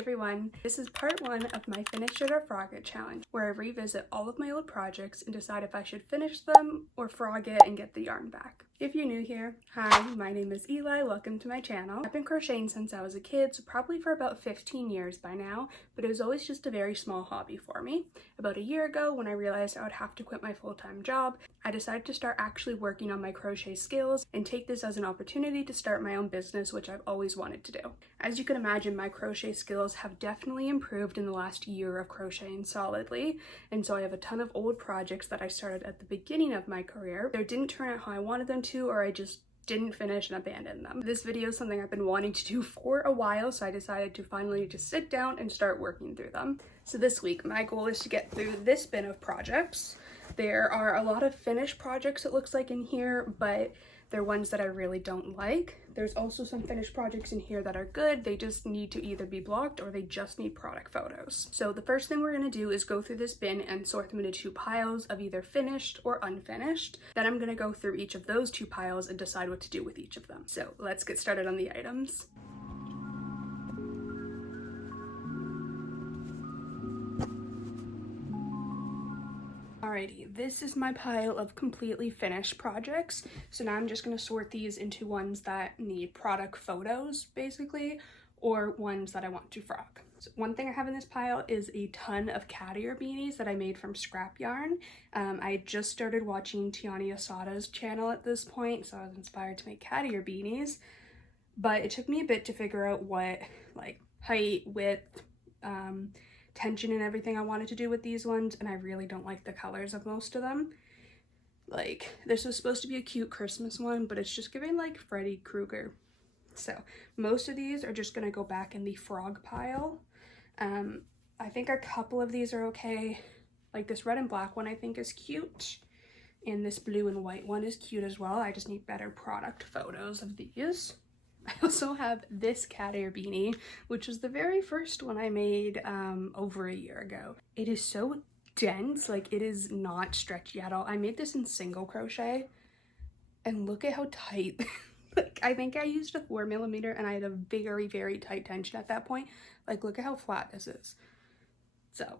everyone, this is part 1 of my Finish It or Frog It challenge, where I revisit all of my old projects and decide if I should finish them or frog it and get the yarn back. If you're new here, hi, my name is Eli, welcome to my channel. I've been crocheting since I was a kid, so probably for about 15 years by now, but it was always just a very small hobby for me. About a year ago, when I realized I would have to quit my full-time job, I decided to start actually working on my crochet skills and take this as an opportunity to start my own business, which I've always wanted to do. As you can imagine, my crochet skills have definitely improved in the last year of crocheting solidly, and so I have a ton of old projects that I started at the beginning of my career. They didn't turn out how I wanted them to, or I just didn't finish and abandoned them. This video is something I've been wanting to do for a while, so I decided to finally just sit down and start working through them. So this week, my goal is to get through this bin of projects. There are a lot of finished projects, it looks like, in here, but they're ones that I really don't like. There's also some finished projects in here that are good. They just need to either be blocked or they just need product photos. So the first thing we're gonna do is go through this bin and sort them into 2 piles of either finished or unfinished. Then I'm gonna go through each of those 2 piles and decide what to do with each of them. So let's get started on the items. Alrighty, this is my pile of completely finished projects. So now I'm just going to sort these into ones that need product photos, basically, or ones that I want to frog. So one thing I have in this pile is a ton of cat ear beanies that I made from scrap yarn. I just started watching Tiani Asada's channel at this point, so I was inspired to make cat ear beanies. But it took me a bit to figure out what, like, height, width, tension and everything I wanted to do with these ones, and I really don't like the colors of most of them. Like, this was supposed to be a cute Christmas one, but it's just giving like Freddy Krueger. So most of these are just gonna go back in the frog pile. I think a couple of these are okay. Like this red and black one I think is cute, and this blue and white one is cute as well. I just need better product photos of these. I also have this cat ear beanie, which was the very first one I made over a year ago. It is so dense, like it is not stretchy at all. I made this in single crochet, and look at how tight. Like, I think I used a 4mm and I had a very, very tight tension at that point. Like, look at how flat this is. So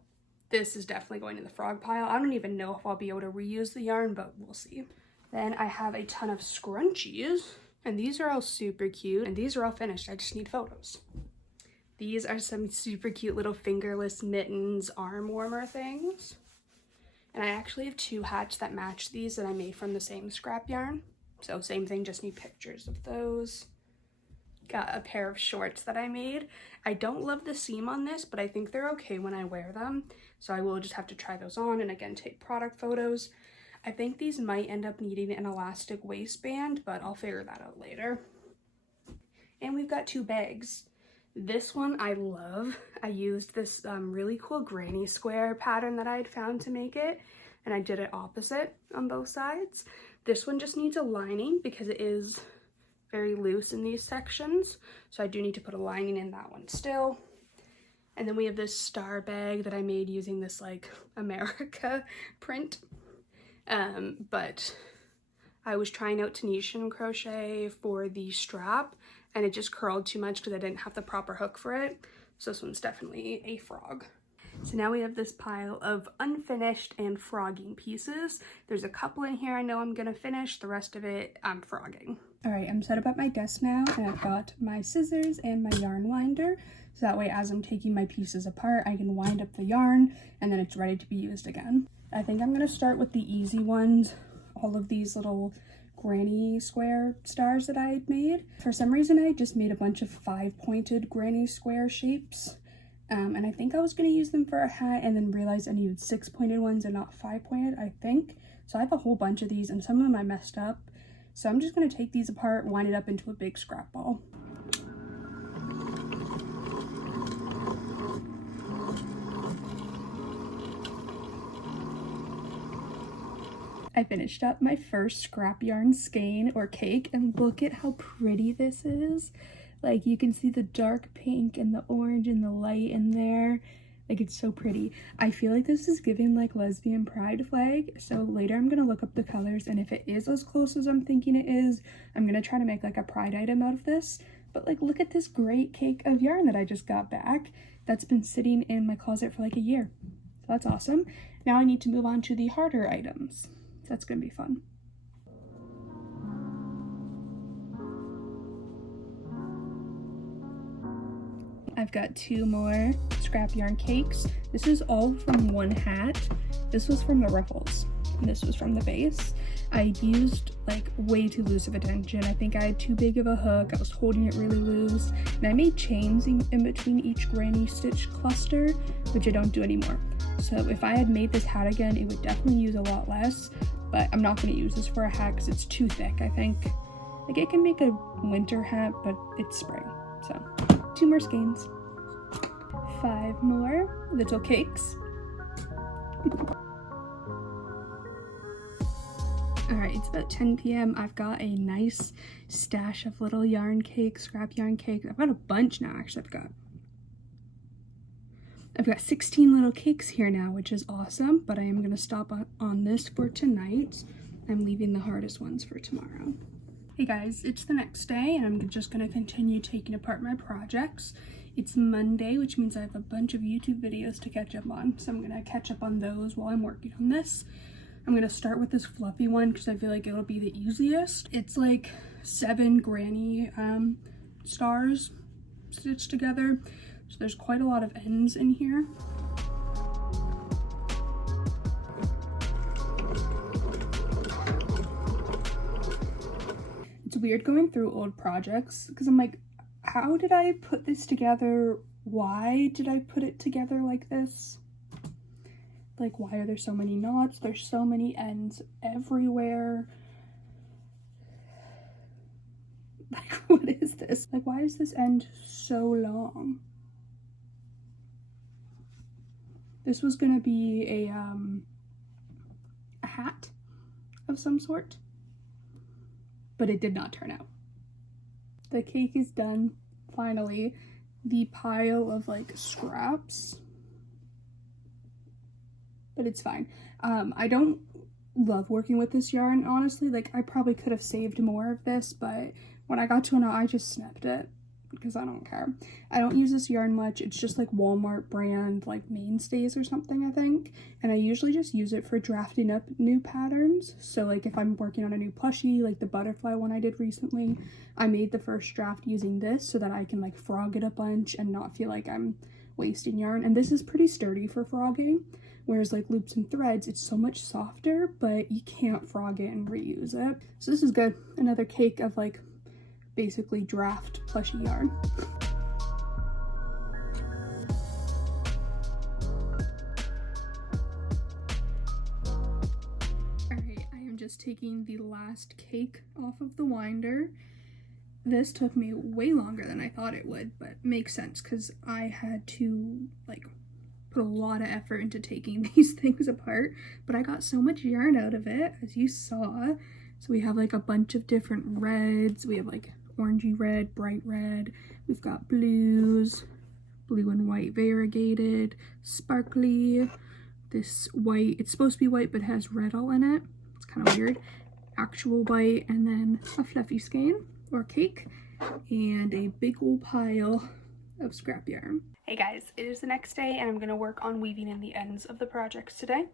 this is definitely going in the frog pile. I don't even know if I'll be able to reuse the yarn, but we'll see. Then I have a ton of scrunchies. And these are all super cute, and these are all finished. I just need photos. These are some super cute little fingerless mittens arm warmer things. And I actually have 2 hats that match these that I made from the same scrap yarn. So same thing, just need pictures of those. Got a pair of shorts that I made. I don't love the seam on this, but I think they're okay when I wear them. So I will just have to try those on and again take product photos. I think these might end up needing an elastic waistband, but I'll figure that out later. And we've got 2 bags. This one I love. I used this really cool granny square pattern that I had found to make it, and I did it opposite on both sides. This one just needs a lining because it is very loose in these sections, so I do need to put a lining in that one still. And then we have this star bag that I made using this like America print. But I was trying out Tunisian crochet for the strap, and it just curled too much because I didn't have the proper hook for it. So this one's definitely a frog. So now we have this pile of unfinished and frogging pieces. There's a couple in here I know I'm gonna finish. The rest of it I'm frogging. All right, I'm set up at my desk now, and I've got my scissors and my yarn winder. So that way, as I'm taking my pieces apart, I can wind up the yarn, and then it's ready to be used again. I think I'm gonna start with the easy ones, all of these little granny square stars that I had made. For some reason, I just made a bunch of 5-pointed granny square shapes. And I think I was gonna use them for a hat and then realized I needed 6-pointed ones and not 5-pointed, I think. So I have a whole bunch of these, and some of them I messed up. So I'm just gonna take these apart, wind it up into a big scrap ball. I finished up my first scrap yarn skein or cake, and look at how pretty this is. Like, you can see the dark pink and the orange and the light in there. Like, it's so pretty. I feel like this is giving like lesbian pride flag, so later I'm gonna look up the colors, and if it is as close as I'm thinking it is, I'm gonna try to make like a pride item out of this. But like, look at this great cake of yarn that I just got back. That's been sitting in my closet for like a year. So that's awesome. Now I need to move on to the harder items. So that's gonna be fun. I've got 2 more scrap yarn cakes. This is all from one hat. This was from the ruffles, and this was from the base. I used like way too loose of a tension. I think I had too big of a hook. I was holding it really loose, and I made chains in between each granny stitch cluster, which I don't do anymore. So if I had made this hat again, it would definitely use a lot less, but I'm not going to use this for a hat because it's too thick, I think. Like, it can make a winter hat, but it's spring. So 2 more skeins. 5 more little cakes. Alright, it's about 10 p.m. I've got a nice stash of little yarn cakes, scrap yarn cakes. I've got a bunch now, actually. I've got 16 little cakes here now, which is awesome, but I am going to stop on this for tonight. I'm leaving the hardest ones for tomorrow. Hey guys, it's the next day, and I'm just going to continue taking apart my projects. It's Monday, which means I have a bunch of YouTube videos to catch up on, so I'm going to catch up on those while I'm working on this. I'm going to start with this fluffy one because I feel like it'll be the easiest. It's like 7 granny stars stitched together, so there's quite a lot of ends in here. It's weird going through old projects because I'm like, how did I put this together? Why did I put it together like this? Like, why are there so many knots? There's so many ends everywhere. Like, what is this? Like, why is this end so long? This was gonna be a hat of some sort, but it did not turn out. The cake is done, finally. The pile of like scraps, but it's fine. I don't love working with this yarn, honestly. Like, I probably could have saved more of this, but when I got to a knot, I just snipped it because I don't care. I don't use this yarn much. It's just like Walmart brand, like Mainstays or something, I think. And I usually just use it for drafting up new patterns. So like if I'm working on a new plushie, like the butterfly one I did recently, I made the first draft using this so that I can like frog it a bunch and not feel like I'm wasting yarn. And this is pretty sturdy for frogging. Whereas like loops and threads, it's so much softer, but you can't frog it and reuse it. So this is good. Another cake of like basically draft plushie yarn. Alright, I am just taking the last cake off of the winder. This took me way longer than I thought it would, but makes sense because I had to like put a lot of effort into taking these things apart, but I got so much yarn out of it, as you saw. So we have like a bunch of different reds. We have like orangey red, bright red. We've got blues, blue and white variegated, sparkly, this white, it's supposed to be white but has red all in it. It's kind of weird. Actual white, and then a fluffy skein or cake, and a big old pile of scrap yarn. Hey guys, it is the next day and I'm going to work on weaving in the ends of the projects today.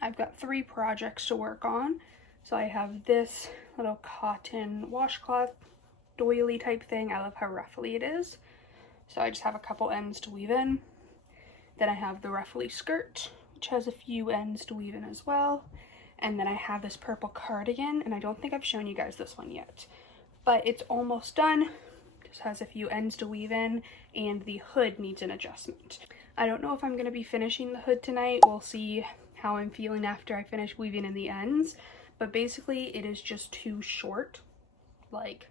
I've got 3 projects to work on. So I have this little cotton washcloth doily type thing. I love how ruffly it is. So I just have a couple ends to weave in. Then I have the ruffly skirt, which has a few ends to weave in as well. And then I have this purple cardigan, and I don't think I've shown you guys this one yet, but it's almost done. Just has a few ends to weave in, and the hood needs an adjustment. I don't know if I'm going to be finishing the hood tonight. We'll see how I'm feeling after I finish weaving in the ends, but basically it is just too short, like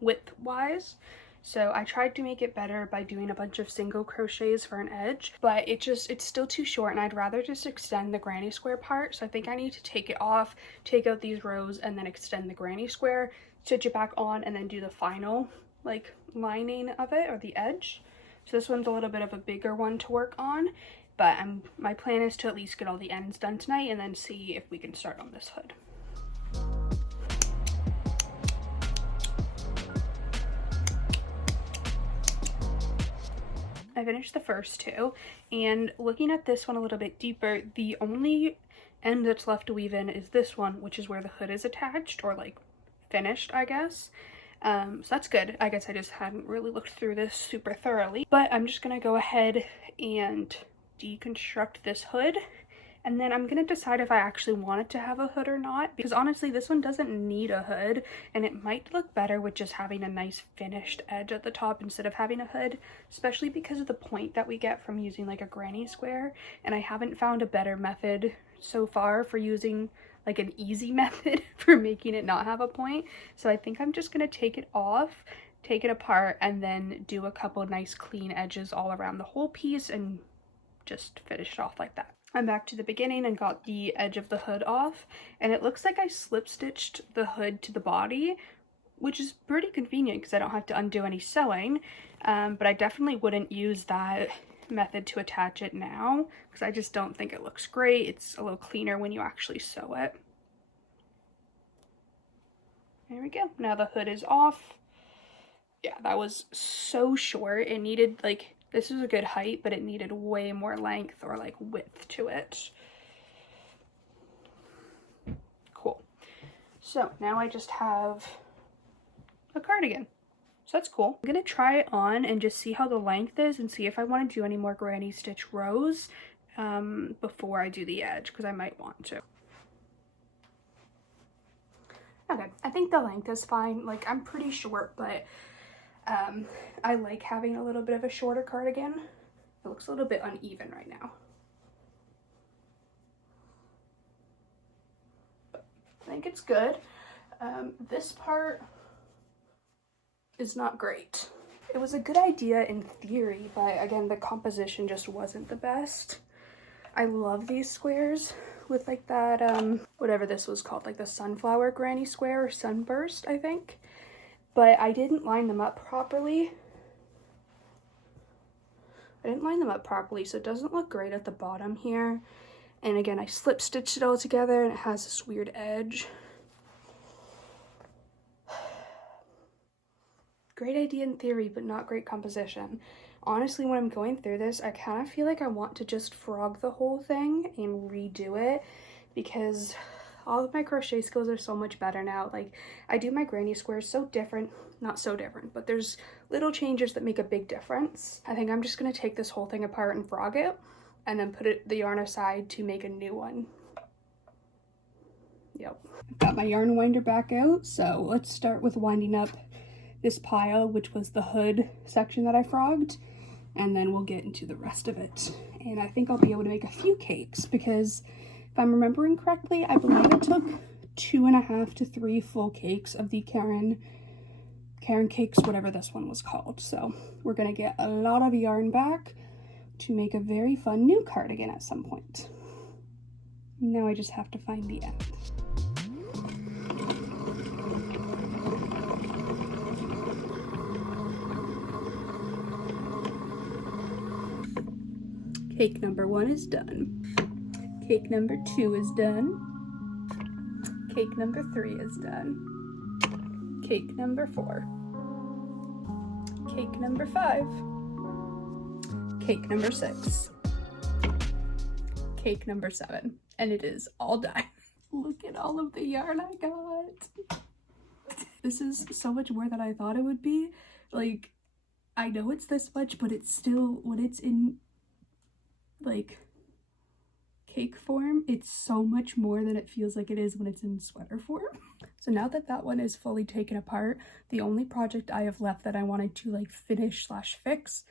width wise. So I tried to make it better by doing a bunch of single crochets for an edge, but it's still too short, and I'd rather just extend the granny square part. So I think I need to take it off, take out these rows, and then extend the granny square, stitch it back on, and then do the final like lining of it, or the edge. So this one's a little bit of a bigger one to work on, but my plan is to at least get all the ends done tonight and then see if we can start on this hood. I finished the first two, and looking at this one a little bit deeper, the only end that's left to weave in is this one, which is where the hood is attached, or like finished, I guess. So that's good. I guess I just hadn't really looked through this super thoroughly, but I'm just gonna go ahead and deconstruct this hood, and then I'm gonna decide if I actually want it to have a hood or not, because honestly this one doesn't need a hood, and it might look better with just having a nice finished edge at the top instead of having a hood, especially because of the point that we get from using like a granny square. And I haven't found a better method so far for using like an easy method for making it not have a point. So I think I'm just gonna take it off, take it apart, and then do a couple nice clean edges all around the whole piece and just finish it off like that. I'm back to the beginning and got the edge of the hood off, and it looks like I slip stitched the hood to the body, which is pretty convenient because I don't have to undo any sewing, but I definitely wouldn't use that method to attach it now because I just don't think it looks great. It's a little cleaner when you actually sew it. There we go. Now the hood is off. Yeah, that was so short. It needed, like, this is a good height, but it needed way more length or like width to it. Cool. So now I just have a cardigan. So that's cool. I'm gonna try it on and just see how the length is and see if I want to do any more granny stitch rows before I do the edge, because I might want to. Okay, I think the length is fine. Like, I'm pretty short, but I like having a little bit of a shorter cardigan. It looks a little bit uneven right now. But I think it's good. This part is not great. It was a good idea in theory, but again, the composition just wasn't the best. I love these squares with like that, whatever this was called, like the sunflower granny square or sunburst, I think. But I didn't line them up properly. So it doesn't look great at the bottom here. And again, I slip stitched it all together and it has this weird edge. Great idea in theory, but not great composition. Honestly, when I'm going through this, I kind of feel like I want to just frog the whole thing and redo it, because all of my crochet skills are so much better now. Like, I do my granny squares so different, not so different, but there's little changes that make a big difference. I think I'm just gonna take this whole thing apart and frog it, and then put the yarn aside to make a new one. Yep. I've got my yarn winder back out, so let's start with winding up this pile, which was the hood section that I frogged, and then we'll get into the rest of it. And I think I'll be able to make a few cakes, because if I'm remembering correctly, I believe it took 2.5 to 3 full cakes of the Karen cakes, whatever this one was called. So we're gonna get a lot of yarn back to make a very fun new cardigan at some point. Now I just have to find the end. Cake number 1 is done. Cake number 2 is done. Cake number 3 is done. Cake number 4. Cake number 5. Cake number 6. Cake number 7. And it is all done. Look at all of the yarn I got. This is so much more than I thought it would be. Like, I know it's this much, but it's still, when it's in like cake form, it's so much more than it feels like it is when it's in sweater form. So now that that one is fully taken apart, the only project I have left that I wanted to like finish / fix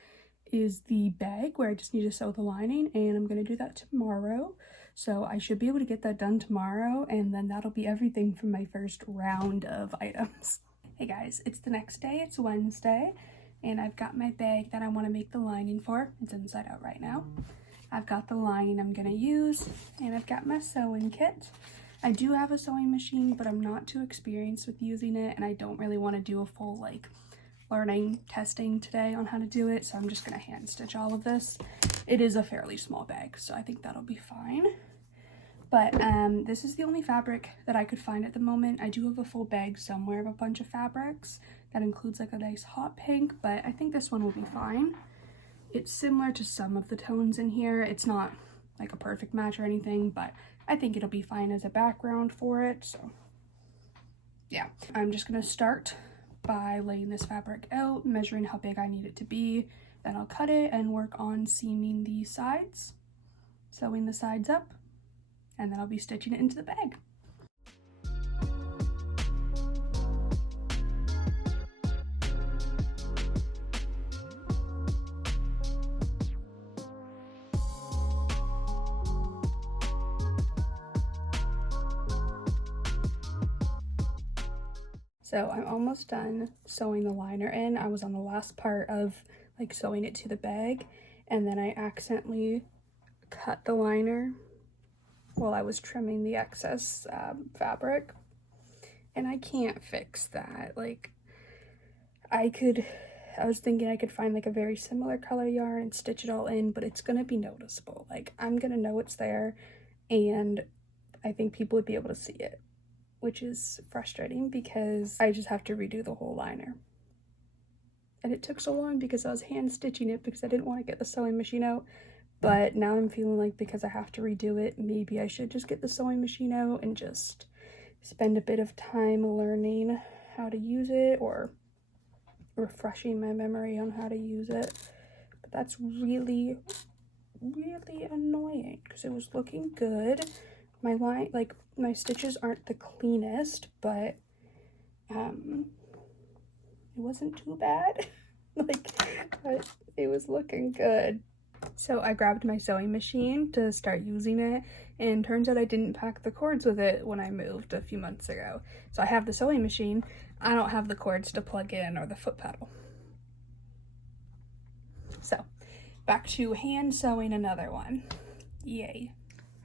is the bag, where I just need to sew the lining, and I'm gonna do that tomorrow. So I should be able to get that done tomorrow, and then that'll be everything from my first round of items. Hey guys, it's the next day, it's Wednesday, and I've got my bag that I want to make the lining for. It's inside out right now. I've got the lining I'm gonna use, and I've got my sewing kit. I do have a sewing machine, but I'm not too experienced with using it, and I don't really want to do a full like learning testing today on how to do it, so I'm just gonna hand stitch all of this. It is a fairly small bag, so I think that'll be fine. But this is the only fabric that I could find at the moment. I do have a full bag somewhere of a bunch of fabrics that includes like a nice hot pink, but I think this one will be fine. It's similar to some of the tones in here. It's not like a perfect match or anything, but I think it'll be fine as a background for it. So yeah, I'm just gonna start by laying this fabric out, measuring how big I need it to be. Then I'll cut it and work on seaming the sides, sewing the sides up, and then I'll be stitching it into the bag. So I'm almost done sewing the liner in. I was on the last part of like sewing it to the bag, and then I accidentally cut the liner while I was trimming the excess fabric, and I can't fix that. Like I was thinking I could find like a very similar color yarn and stitch it all in, but it's gonna be noticeable. Like I'm gonna know it's there, and I think people would be able to see it, which is frustrating because I just have to redo the whole liner. And it took so long because I was hand stitching it because I didn't want to get the sewing machine out. But now I'm feeling like because I have to redo it, maybe I should just get the sewing machine out and just spend a bit of time learning how to use it or refreshing my memory on how to use it. But that's really, really annoying because it was looking good. My line, like my stitches aren't the cleanest, but it wasn't too bad. But it was looking good. So I grabbed my sewing machine to start using it, and turns out I didn't pack the cords with it when I moved a few months ago. So I have the sewing machine, I don't have the cords to plug in or the foot pedal. So back to hand sewing another one. Yay.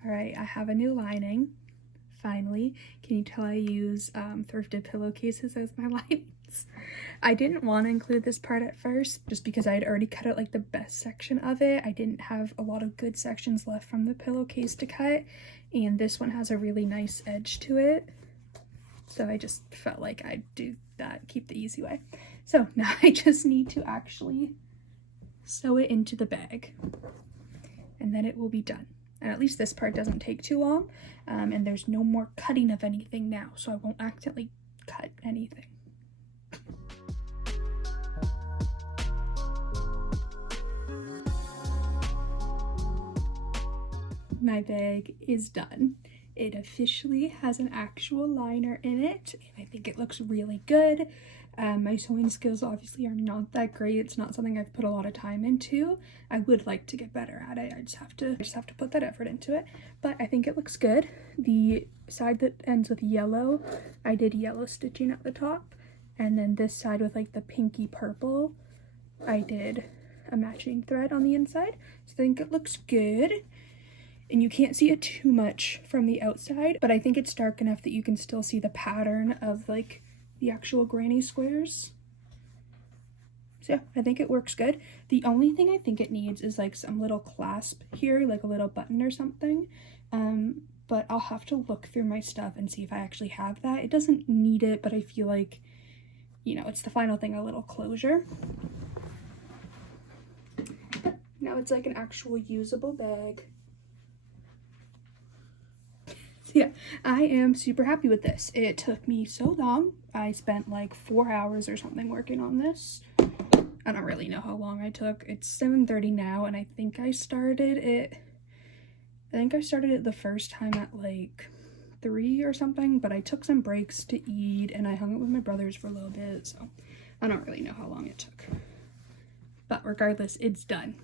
All right, I have a new lining, finally. Can you tell I use thrifted pillowcases as my linings? I didn't want to include this part at first just because I had already cut out like the best section of it. I didn't have a lot of good sections left from the pillowcase to cut, and this one has a really nice edge to it. So I just felt like I'd do that, keep the easy way. So now I just need to actually sew it into the bag, and then it will be done. And at least this part doesn't take too long, and there's no more cutting of anything now, so I won't accidentally cut anything. My bag is done. It officially has an actual liner in it, and I think it looks really good. My sewing skills obviously are not that great. It's not something I've put a lot of time into. I would like to get better at it. I just have to put that effort into it. But I think it looks good. The side that ends with yellow, I did yellow stitching at the top, and then this side with like the pinky purple, I did a matching thread on the inside. So I think it looks good. And you can't see it too much from the outside, but I think it's dark enough that you can still see the pattern of like the actual granny squares. So yeah, I think it works good. The only thing I think it needs is like some little clasp here, like a little button or something. But I'll have to look through my stuff and see if I actually have that. It doesn't need it, but I feel like, you know, it's the final thing, a little closure. But now it's like an actual usable bag. So yeah, I am super happy with this. It took me so long. I spent like 4 hours or something working on this. I don't really know how long I took. It's 7:30 now, and I think I started it the first time at like 3 or something, but I took some breaks to eat and I hung out with my brothers for a little bit, so I don't really know how long it took. But regardless, it's done.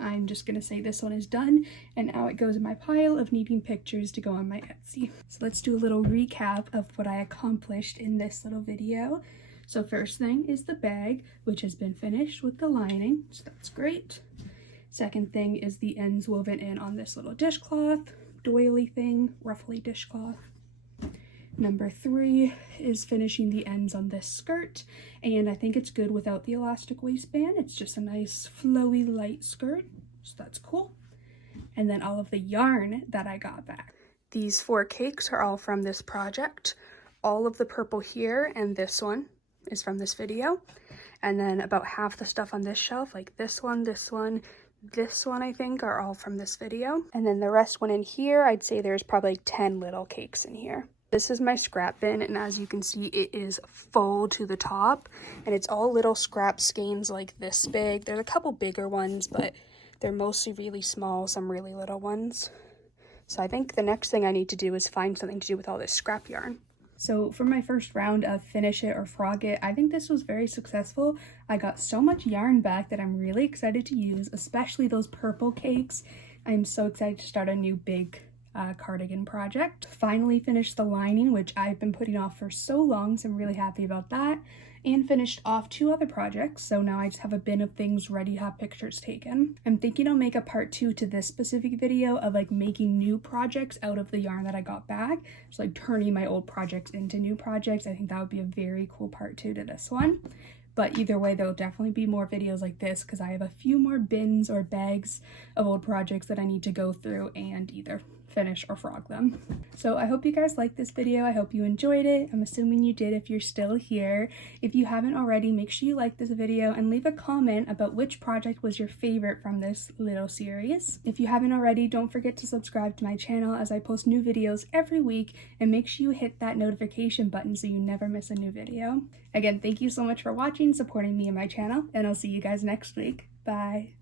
I'm just gonna say this one is done, and now it goes in my pile of needing pictures to go on my Etsy. So let's do a little recap of what I accomplished in this little video. So first thing is the bag, which has been finished with the lining, so that's great. Second thing is the ends woven in on this little dishcloth, doily thing, ruffly dishcloth. Number 3 is finishing the ends on this skirt, and I think it's good without the elastic waistband. It's just a nice flowy light skirt, so that's cool. And then all of the yarn that I got back. These 4 cakes are all from this project. All of the purple here and this one is from this video. And then about half the stuff on this shelf, like this one, I think, are all from this video. And then the rest went in here. I'd say there's probably like 10 little cakes in here. This is my scrap bin, and as you can see, it is full to the top, and it's all little scrap skeins like this big. There's a couple bigger ones, but they're mostly really small, some really little ones. So I think the next thing I need to do is find something to do with all this scrap yarn. So for my first round of finish it or frog it, I think this was very successful. I got so much yarn back that I'm really excited to use, especially those purple cakes. I'm so excited to start a new big cardigan project. Finally finished the lining, which I've been putting off for so long, so I'm really happy about that. And finished off 2 other projects, so now I just have a bin of things ready to have pictures taken. I'm thinking I'll make a part 2 to this specific video of like making new projects out of the yarn that I got back. So like turning my old projects into new projects. I think that would be a very cool part 2 to this one. But either way, there'll definitely be more videos like this because I have a few more bins or bags of old projects that I need to go through and either finish or frog them. So I hope you guys liked this video. I hope you enjoyed it. I'm assuming you did if you're still here. If you haven't already, make sure you like this video and leave a comment about which project was your favorite from this little series. If you haven't already, don't forget to subscribe to my channel as I post new videos every week, and make sure you hit that notification button so you never miss a new video. Again, thank you so much for watching, supporting me and my channel, and I'll see you guys next week. Bye!